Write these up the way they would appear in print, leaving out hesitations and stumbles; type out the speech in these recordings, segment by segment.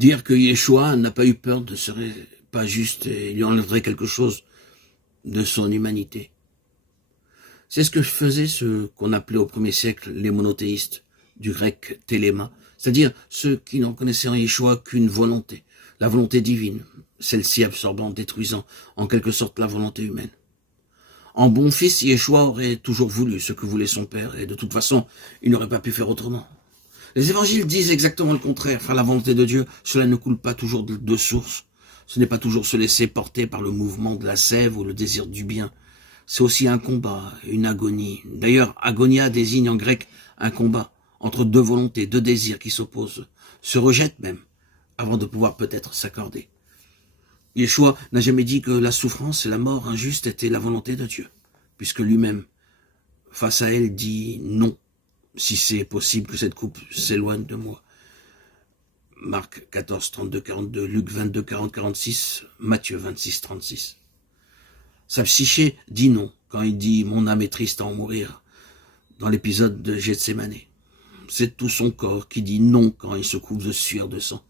Dire que Yeshua n'a pas eu peur ne serait pas juste et lui enlèverait quelque chose de son humanité. C'est ce que faisaient ceux qu'on appelait au 1er siècle les monothéistes, du grec téléma, c'est-à-dire ceux qui n'en connaissaient en Yeshua qu'une volonté, la volonté divine, celle-ci absorbant, détruisant en quelque sorte la volonté humaine. En bon fils, Yeshua aurait toujours voulu ce que voulait son père, et de toute façon, il n'aurait pas pu faire autrement. Les évangiles disent exactement le contraire. Faire la volonté de Dieu, cela ne coule pas toujours de source. Ce n'est pas toujours se laisser porter par le mouvement de la sève ou le désir du bien. C'est aussi un combat, une agonie. D'ailleurs, agonia désigne en grec un combat entre deux volontés, deux désirs qui s'opposent, se rejettent même, avant de pouvoir peut-être s'accorder. Yeshua n'a jamais dit que la souffrance et la mort injuste étaient la volonté de Dieu, puisque lui-même, face à elle, dit non, si c'est possible que cette coupe s'éloigne de moi. Marc 14, 32, 42, Luc 22, 40, 46, Matthieu 26, 36. Sa psyché dit non quand il dit « Mon âme est triste à en mourir » dans l'épisode de Gethsémane. C'est tout son corps qui dit non quand il se couvre de sueur de sang.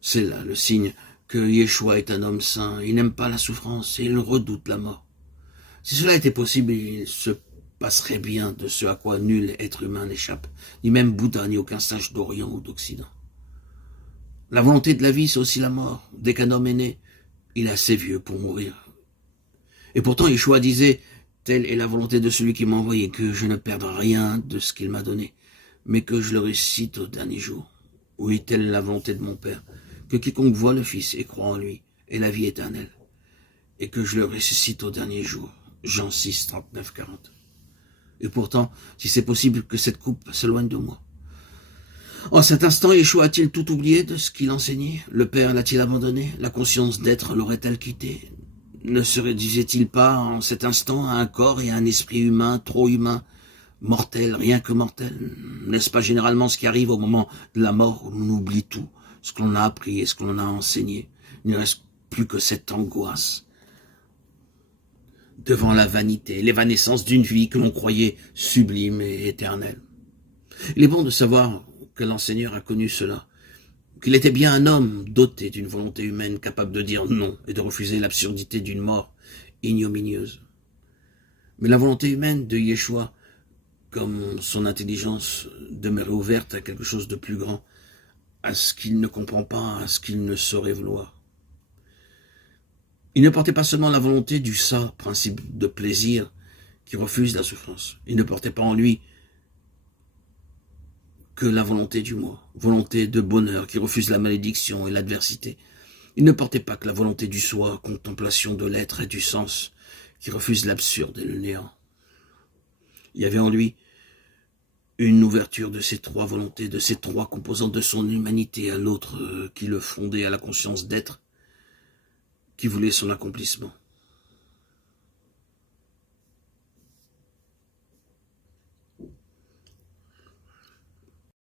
C'est là le signe que Yeshua est un homme saint. Il n'aime pas la souffrance et il redoute la mort. Si cela était possible, il se passerait bien de ce à quoi nul être humain n'échappe, ni même Bouddha, ni aucun sage d'Orient ou d'Occident. La volonté de la vie, c'est aussi la mort. Dès qu'un homme est né, il est assez vieux pour mourir. Et pourtant, Yeshua disait, « Telle est la volonté de celui qui m'a envoyé, que je ne perde rien de ce qu'il m'a donné, mais que je le ressuscite au dernier jour. Oui, telle est la volonté de mon Père, que quiconque voit le Fils et croit en lui ait la vie éternelle, et que je le ressuscite au dernier jour. » Jean 6, 39, 40. Et pourtant, si c'est possible que cette coupe s'éloigne de moi. En cet instant, Yeshua a-t-il tout oublié de ce qu'il enseignait? Le Père l'a-t-il abandonné? La conscience d'être l'aurait-elle quitté? Ne se réduisait-il pas en cet instant à un corps et à un esprit humain, trop humain, mortel, rien que mortel? N'est-ce pas généralement ce qui arrive au moment de la mort où l'on oublie tout, ce que l'on a appris et ce que l'on a enseigné? Il ne reste plus que cette angoisse devant la vanité, l'évanescence d'une vie que l'on croyait sublime et éternelle. Il est bon de savoir que l'enseigneur a connu cela, qu'il était bien un homme doté d'une volonté humaine capable de dire non et de refuser l'absurdité d'une mort ignominieuse. Mais la volonté humaine de Yeshua, comme son intelligence, demeurait ouverte à quelque chose de plus grand, à ce qu'il ne comprend pas, à ce qu'il ne saurait vouloir. Il ne portait pas seulement la volonté du ça, principe de plaisir, qui refuse la souffrance. Il ne portait pas en lui que la volonté du moi, volonté de bonheur qui refuse la malédiction et l'adversité. Il ne portait pas que la volonté du soi, contemplation de l'être et du sens, qui refuse l'absurde et le néant. Il y avait en lui une ouverture de ces trois volontés, de ces trois composantes de son humanité à l'autre qui le fondait à la conscience d'être, qui voulait son accomplissement.